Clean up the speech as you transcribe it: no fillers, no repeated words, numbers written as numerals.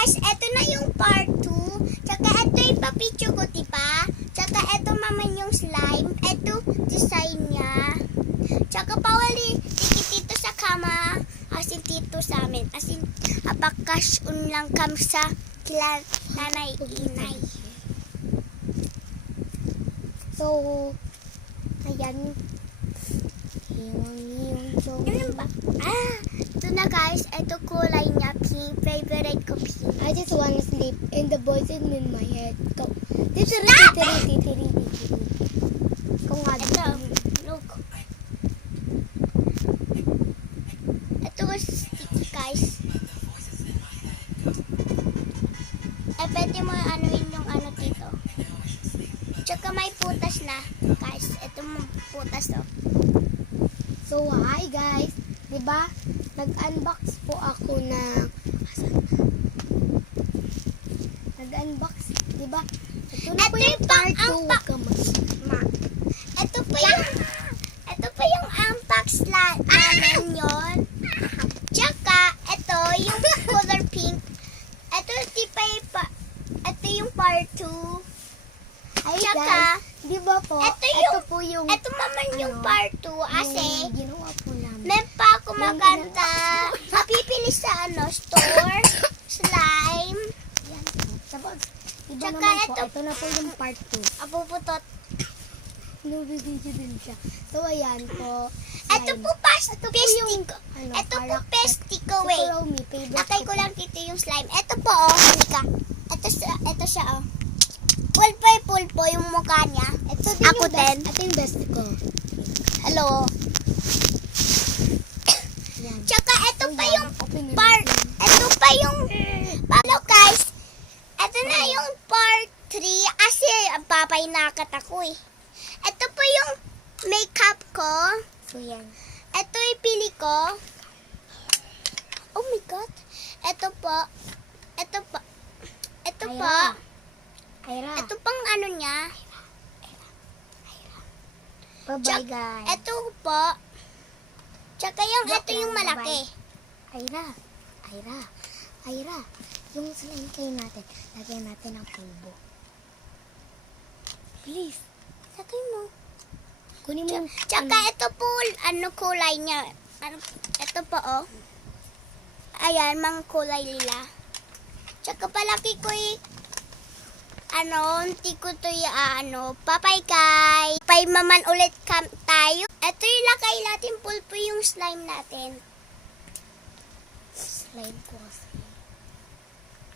guys, eto na yung part 2. Tsaka eto yung papicture ko, diba? Tsaka eto naman yung slime. Eto design niya. Tsaka pawali dikit dito sa kama. Asin dito sa amin. Asin apakasun lang kam sa kila nanay inay. So, ayan. Ganun ba? Ito na guys. Ito kulay niya. Pink. Favorite ko pink. I just wanna sleep and the voice is in my head. Go. Stop! Kung nga Ito. Look. Ito was sticky guys. Pwede mo anuin yung ano dito. Tsaka may putas na guys. Ito mo putas oh. So, hi guys. Diba? Nag-unbox po ako ng... Nag-unbox. Diba? Ito na po Ito yung yung part 2. pang-unbox. Huwag ka mag-smack. Ito pa yung unbox namin yun. Tsaka, ito yung color pink. Ito yung part 2. Hi Tsaka, guys. Diba po? ito po yung... ito naman yung part 2. Kasi, yung ginawa po namin. may pa ako maganda. Mapipili sa store. Slime. Yan po. Tapos, diba Tsaka naman po, ito- ito na po yung part 2. Apuputot. Nabibidyo din siya. So, ayan po. Ito po pestiko. ano, Ito po character. pestiko. Ito Wait. raw mi, favorite Lakay ko po. lang dito yung slime. Ito po, oh. Halika. Ito siya, oh. Pulpo yung mukha niya. Ito din Ako yung best. din. Ito yung best ko. Hello. Yan. Tsaka ito So, pa yan. yung Open na part. natin. Ito pa yung... Hello guys. Ito na yung part 3. Kasi papay nakat ako eh. Ito po yung makeup ko. So, yan. Ito yung pili ko. Oh my God. Ito po. Ito po. Ito po. Ayra. Ayra. Ito pang ano niya. Bye-bye, Tsak- guys. Ito po. Tsaka yung Joke ito yung lang, malaki. Ayra. Ayra. Ayra. Yung slime kayo natin. Lagyan natin ng pulbo. Please. Sakay mo. Kunin mo yung... Tsaka ito po, ano kulay niya. Ano, ito po oh. Ayan, mga kulay lila. Tsaka palaki ko hindi ko to papay kay. Pay maman ulit tayo. Ito yung lakay natin, pulpo yung slime natin. Slime ko.